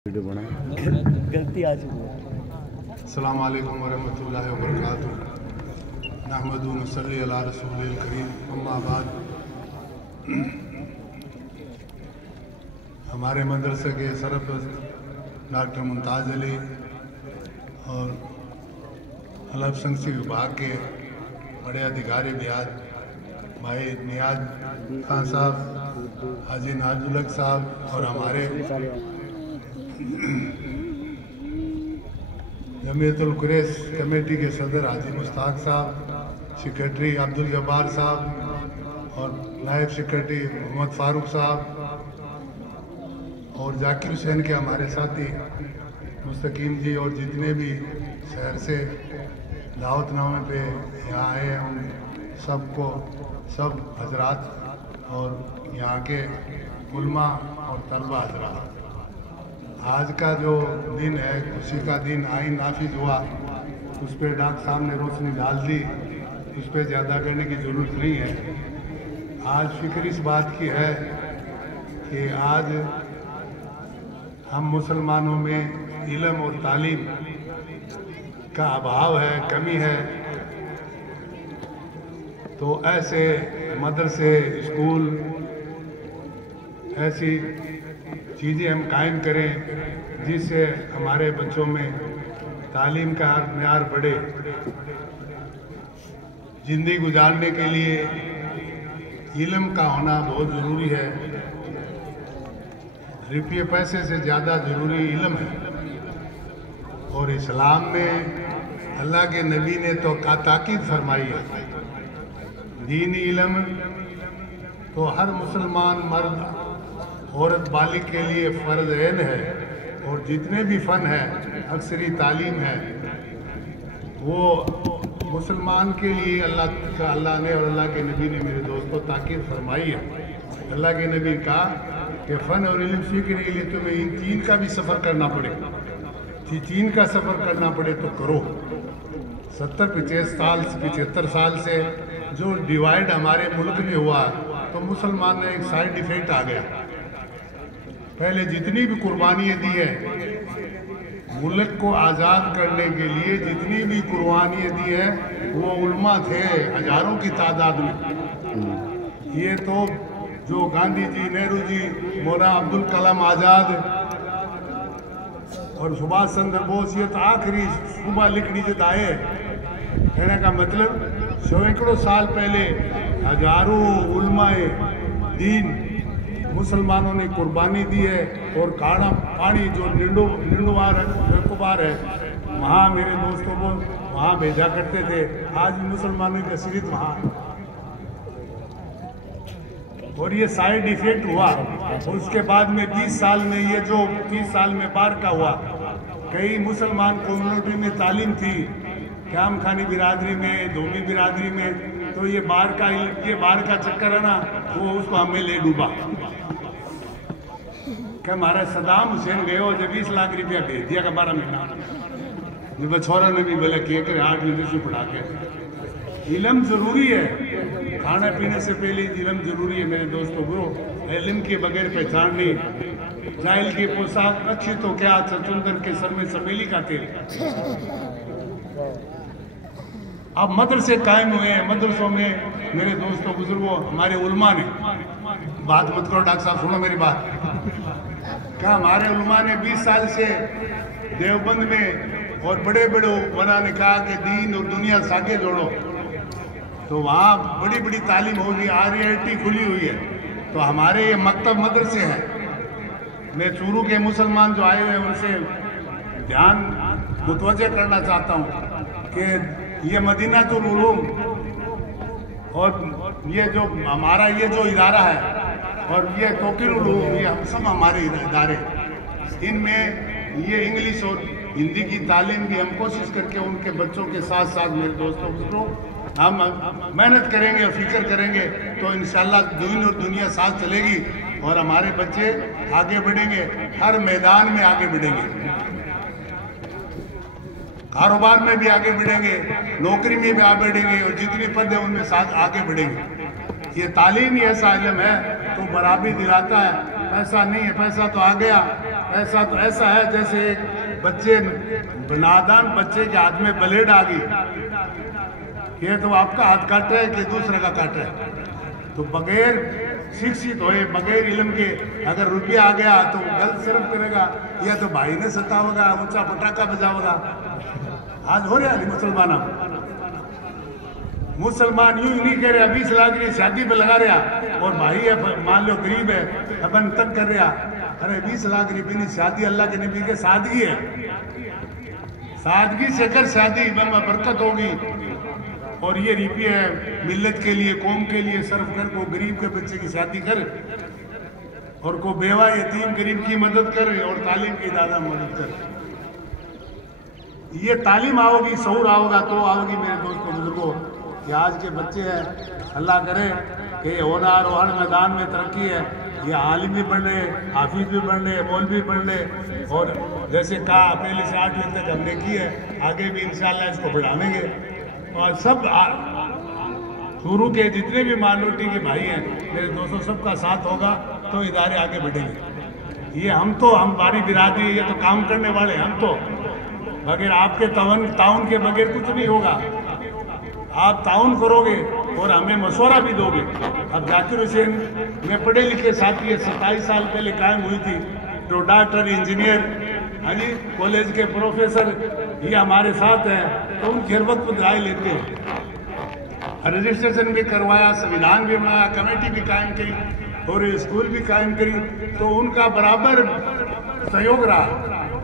Video बना गलती आ चुकी है। अस्सलाम वालेकुम वरहमतुल्लाहि वबरकातुहू। नहमदु व नसल्ली अला रसूलिल करीम, अम्मा बाद। हमारे मदरसे के सरपरस्त डॉक्टर मुमताज़ अली और अल्लाह संस्कृति विभाग के बड़े अधिकारी भी आज भाई नियाज खान साहब, हाजी नाजुलक साहब और हमारे जमीयतुल कुरैश कमेटी के सदर हाजी मुश्ताक साहब, सेक्रेटरी अब्दुल जब्बार साहब और नायब सेक्रेटरी मोहम्मद फारूक साहब और जाकिर हुसैन के हमारे साथी मुस्तकीम जी और जितने भी शहर से दावतनामे पे यहाँ आए हैं उन सबको, सब हजरात और यहाँ के उलमा और तलबा हजरात, आज का जो दिन है खुशी का दिन आइन नाफिज हुआ, उस पर डॉक्टर साहब ने रोशनी डाल दी, उस पर ज़्यादा करने की ज़रूरत नहीं है। आज फिक्र इस बात की है कि आज हम मुसलमानों में इल्म और तालीम का अभाव है, कमी है, तो ऐसे मदरसे, स्कूल, ऐसी चीज़ें हम कायम करें जिससे हमारे बच्चों में तालीम का म्यार बढ़े। ज़िंदगी गुजारने के लिए इल्म का होना बहुत ज़रूरी है। रुपये पैसे से ज़्यादा ज़रूरी इल्म है। और इस्लाम में अल्लाह के नबी ने तो ताकीद फरमाई है, दीनी इल्म तो हर मुसलमान मर्द औरत बालिग के लिए फ़र्ज़ ऐन है। और जितने भी फ़न है, अक्सरी तालीम है, वो मुसलमान के लिए अल्लाह ने और अल्लाह के नबी ने, मेरे दोस्तों, ताकीद फरमाई है। अल्लाह के नबी कहा कि फ़न और इल्म सीखने के लिए तुम्हें इन तीन का भी सफ़र करना पड़े, चीन का सफ़र करना पड़े तो करो। 70-75 साल से जो डिवाइड हमारे मुल्क में हुआ, तो मुसलमान ने एक साइड इफेक्ट आ गया। पहले जितनी भी कुर्बानियाँ दी है मुल्क को आज़ाद करने के लिए, जितनी भी कुर्बानियाँ दी है, वो उल्मा थे हजारों की तादाद में। ये तो जो गांधी जी, नेहरू जी, मौलाना अब्दुल कलाम आज़ाद और सुभाष चंद्र बोस, ये तो आखिरी सुबह लिख नीचे आए। कहने का मतलब सैकड़ों साल पहले हजारों उलमाए दीन मुसलमानों ने कुर्बानी दी है। और काड़ा पानी जो निंडुवार है, वहाँ मेरे दोस्तों को वहाँ भेजा करते थे। आज मुसलमानों की असलियत वहाँ है। और ये साइड इफेक्ट हुआ। और उसके बाद में 20 साल में, ये जो 30 साल में बार का हुआ, कई मुसलमान कम्युनिटी में तालीम थी, क्याम खानी बिरादरी में, धोमी बिरादरी में, तो ये बार का चक्कर है ना, वो उसको हमें ले डूबा। क्या हमारा सदाम हुसैन गए और जब 20 लाख रुपया भेज दिया का 12 महीना, जब छोरा ने भी बोला किए कर 8 महीने से पढ़ा के। इल्म जरूरी है, खाने पीने से पहले इल्म जरूरी है मेरे दोस्तों। गुरु इल्म के बगैर पहचान नहीं। जाहिल की पोशाक अच्छी तो क्या, चुंदर के सर में चमेली का तेल। अब मदरसे कायम हुए हैं। मदरसों में मेरे दोस्तों, बुजुर्गों, हमारे उलमा ने, बात मत करो डॉक्टर साहब, सुनो मेरी बात। क्या हमारे उलमा ने 20 साल से देवबंद में और बड़े बड़े बना ने कहा कि दीन और दुनिया सागे जोड़ो, तो वहाँ बड़ी बड़ी तालीम होगी। RIT खुली हुई है। तो हमारे ये मकतब मदरसे हैं। मैं चूरू के मुसलमान जो आए हुए हैं उनसे ध्यान मुतवज्जे करना चाहता हूँ कि ये मदीनातुल उलूम और ये जो हमारा ये जो इदारा है और ये तौकीरुल उलूम, ये हम सब हमारे इदारे, इनमें ये इंग्लिश और हिंदी की तालीम भी हम कोशिश करके उनके बच्चों के साथ साथ, मेरे दोस्तों, हम मेहनत करेंगे और फिक्र करेंगे तो इंशाल्लाह दीन और दुनिया साथ चलेगी और हमारे बच्चे आगे बढ़ेंगे, हर मैदान में आगे बढ़ेंगे, कारोबार में भी आगे बढ़ेंगे, नौकरी में भी आगे बढ़ेंगे और जितने पद है उनमें साथ आगे बढ़ेंगे। ये तालीम ही ऐसा इल्म है तो बराबरी दिलाता है। पैसा नहीं है, पैसा तो आ गया, ऐसा तो ऐसा है जैसे एक बच्चे, नादान बच्चे के हाथ में ब्लेड आ गई, ये तो आपका हाथ काट रहा है कि दूसरे का काट रहा है। तो बगैर शिक्षित होए, बगैर इल्म के अगर रुपया आ गया तो गलत सिर्फ करेगा, या तो भाई ने सतावेगा, ऊंचा पटाखा बजावेगा। आज हो रहा है मुसलमान यूं ही नहीं कह रहा 20 लाख की शादी पे लगा रहा, और भाई है मान लो गरीब है अपन तक कर रहा, अरे 20 लाख रुपये नहीं, शादी अल्लाह के नबी के सादगी है, सादगी से कर शादी में बरकत होगी। और ये रिपी है मिल्लत के लिए, कौम के लिए सर्व कर, को गरीब के बच्चे की शादी कर, और को बेवा यतीम गरीब की मदद कर, और तालीम की दादा मदद कर। ये तालीम आओगी, शऊर आओगा तो आओगी मेरे दोस्तों बुजुर्गों, कि आज के बच्चे हैं, अल्लाह करे कि होनार और हर मैदान में तरक्की है, ये आलिम भी बढ़ रहे, हाफिज भी बढ़ रहे, मौलवी बढ़ रहे, और जैसे कहा पहले से 8 बजे तक हमने की है, आगे भी इंशाल्लाह इसको बढ़ावेंगे। और सब शुरू के जितने भी माइनॉरिटी के भाई हैं मेरे दोस्तों, सबका साथ होगा तो इदारे आगे बढ़ेंगे। ये हम हमारी बिरादरी, ये तो काम करने वाले हम तो, बगैर आपके ताउन के बगैर कुछ नहीं होगा। आप ताउन करोगे और हमें मशवरा भी दोगे। अब जाकिर हुसैन में पढ़े लिखे साथी है, 27 साल पहले कायम हुई थी, तो डॉक्टर, इंजीनियर, हाँ जी, कॉलेज के प्रोफेसर ये हमारे साथ हैं, तो उनके हर वक्त राय लेते हैं। रजिस्ट्रेशन भी करवाया, संविधान भी बनाया, कमेटी भी कायम करी और स्कूल भी कायम करी, तो उनका बराबर सहयोग रहा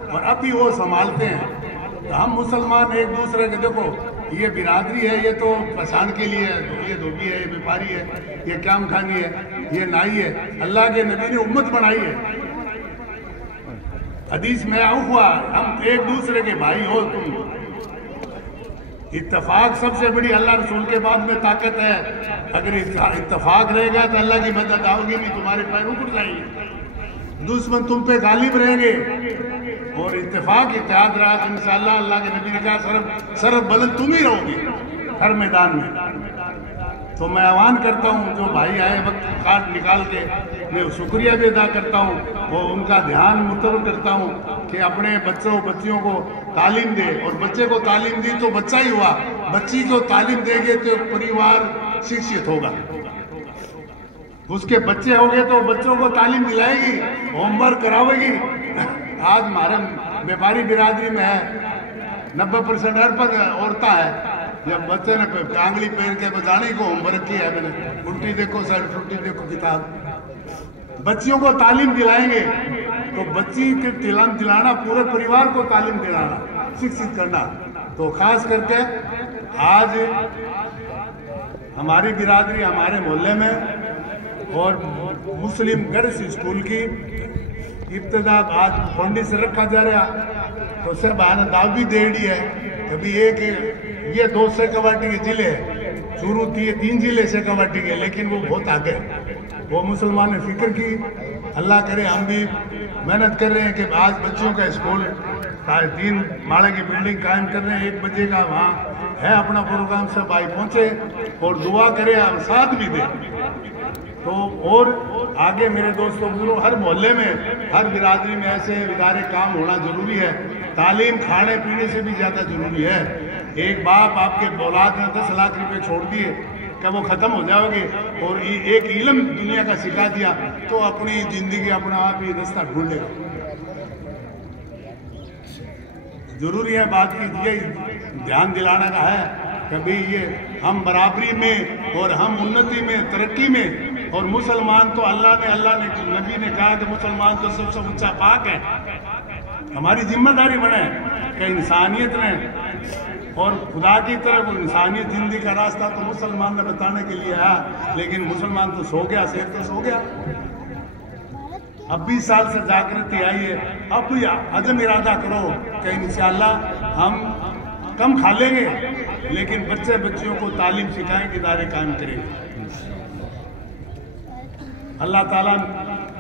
और अब भी वो संभालते हैं। हम मुसलमान एक दूसरे के, देखो ये बिरादरी है, ये तो पहचान के लिए है, ये धोबी है, ये व्यापारी है, ये क्याम खानी है, ये नाई है, अल्लाह के नबी ने उम्मत बनाई है। हदीस में हुआ हम एक दूसरे के भाई हो तुम। इत्तफाक सबसे बड़ी अल्लाह रसूल के बाद में ताकत है। अगर इत्तफाक रहेगा तो अल्लाह की मदद आओगी, नहीं तुम्हारे पैर उठ जाएंगे, दुश्मन तुम पे गालिब रहेंगे। और इत्तेफाक इत्तेहाद रहा तो इंशाअल्लाह अल्लाह के नबी ने कहा सरब बुलंद तुम ही रहोगे हर मैदान में। तो मैं आह्वान करता हूँ जो भाई आए वक्त काट निकाल के, मैं शुक्रिया भी अदा करता हूँ और उनका ध्यान मुतवर करता हूँ कि अपने बच्चियों को तालीम दे। और बच्चे को तालीम दी तो बच्चा ही हुआ, बच्ची को तालीम देंगे तो परिवार शिक्षित होगा। उसके बच्चे होंगे तो बच्चों को तालीम दिलाएगी, होमवर्क करावेगी। आज हमारे व्यापारी बिरादरी में है 90% अर्पण औरतें है। जब बच्चे ने आंगली पैर के बजाने को होमवर्क किया है, मैंने उल्टी देखो सर, उल्टी देखो किताब। बच्चियों को तालीम दिलाएंगे तो बच्ची के तालीम दिलाना, पूरे परिवार को तालीम दिलाना, शिक्षित करना। तो खास करके आज हमारी बिरादरी, हमारे मोहल्ले में और मुस्लिम गर्ल्स स्कूल की इब्तिदा आज फोंडी से रखा जा रहा, तो सब आने दाव भी दे दी है। कभी एक ये 2 शेखावाटी के जिले है, शुरू थी 3 जिले शेखावाटी के, लेकिन वो बहुत आगे। वो मुसलमान ने फिक्र की, अल्लाह करे हम भी मेहनत कर रहे हैं कि आज बच्चों का स्कूल 3 माले की बिल्डिंग कायम कर रहे हैं। 1 बजे का वहाँ है अपना प्रोग्राम, सब भाई पहुँचे और दुआ करे और साथ भी दे। तो और आगे मेरे दोस्तों बुजुर्गों, हर मोहल्ले में, हर बिरादरी में ऐसे इदारे काम होना जरूरी है। तालीम खाने पीने से भी ज़्यादा जरूरी है। एक बाप आपके औलाद ने 10 लाख रुपए छोड़ दिए, क्या वो ख़त्म हो जाओगे? और एक इल्म दुनिया का सिखा दिया तो अपनी ज़िंदगी अपना आप ही रास्ता ढूंढेगा। जरूरी है बात की ये ध्यान दिलाना का है, कभी ये हम बराबरी में और हम उन्नति में, तरक्की में। और मुसलमान तो अल्लाह ने नबी ने कहा कि मुसलमान तो सबसे ऊंचा पाक है। हमारी जिम्मेदारी बने कि इंसानियत ने और खुदा की तरफ इंसानियत जिंदगी का रास्ता तो मुसलमान ने बताने के लिए आया, लेकिन मुसलमान तो सो गया, शेर तो सो गया। अब 20 साल से जागृति आई है, अब भी अज़म इरादा करो कि इंशाअल्लाह हम कम खा लेंगे लेकिन बच्चियों को तालीम सिखाएंगे, इदारे कायम करेंगे। अल्लाह ताला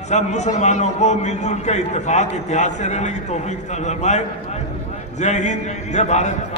सब मुसलमानों को मिलजुल के इत्तेफाक इतिहास से रहने की तौफीक फरमाए। जय हिंद, जय भारत।